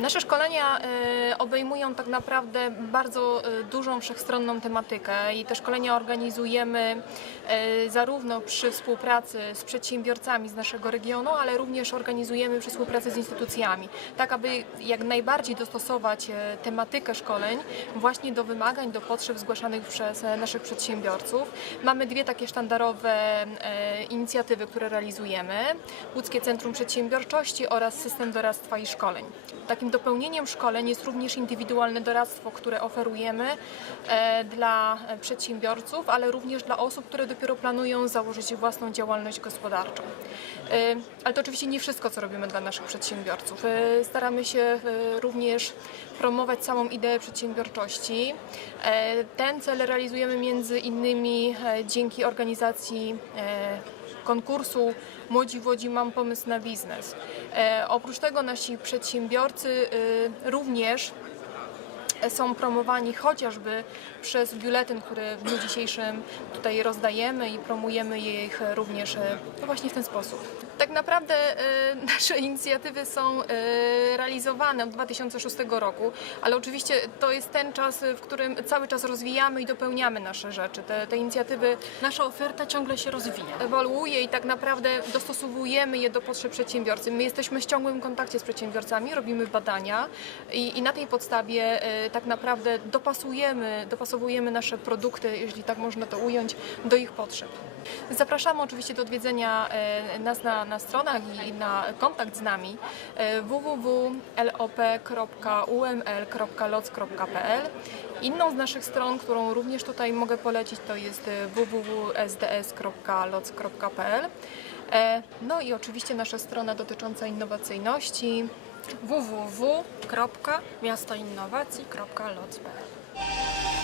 Nasze szkolenia e, obejmują tak naprawdę bardzo e, dużą, wszechstronną tematykę i te szkolenia organizujemy e, zarówno przy współpracy z przedsiębiorcami z naszego regionu, ale również organizujemy przy współpracy z instytucjami, tak aby jak najbardziej dostosować tematykę szkoleń właśnie do wymagań, do potrzeb zgłaszanych przez naszych przedsiębiorców. Mamy dwie takie sztandarowe inicjatywy, które realizujemy. Łódzkie Centrum Przedsiębiorczości oraz System Doradztwa i Szkoleń. Takim dopełnieniem szkoleń jest również indywidualne doradztwo, które oferujemy e, dla e, przedsiębiorców, ale również dla osób, które dopiero planują założyć własną działalność gospodarczą. E, Ale to oczywiście nie wszystko, co robimy dla naszych przedsiębiorców. Staramy się również promować całą ideę przedsiębiorczości. E, Ten cel realizujemy między innymi e, dzięki organizacji e, konkursu Młodzi w Łodzi Mam Pomysł na Biznes. Oprócz tego nasi przedsiębiorcy e, również są promowani chociażby przez biuletyn, który w dniu dzisiejszym tutaj rozdajemy i promujemy ich również e, no właśnie w ten sposób. Tak naprawdę e, nasze inicjatywy są e, realizowane od 2006 roku, ale oczywiście to jest ten czas, w którym cały czas rozwijamy i dopełniamy nasze rzeczy. Te, te inicjatywy Nasza oferta ciągle się rozwija. ewoluuje i tak naprawdę dostosowujemy je do potrzeb przedsiębiorcy. My jesteśmy w ciągłym kontakcie z przedsiębiorcami, robimy badania i, i na tej podstawie tak naprawdę dopasujemy, dopasowujemy nasze produkty, jeśli tak można to ująć, do ich potrzeb. Zapraszamy oczywiście do odwiedzenia e, nas na, na stronach i- na kontakt z nami e, www.lop.uml.loc.pl Inną z naszych stron, którą również tutaj mogę polecić, to jest e, www.sds.loc.pl No i oczywiście nasza strona dotycząca innowacyjności www.miastoinnowacji.loc.pl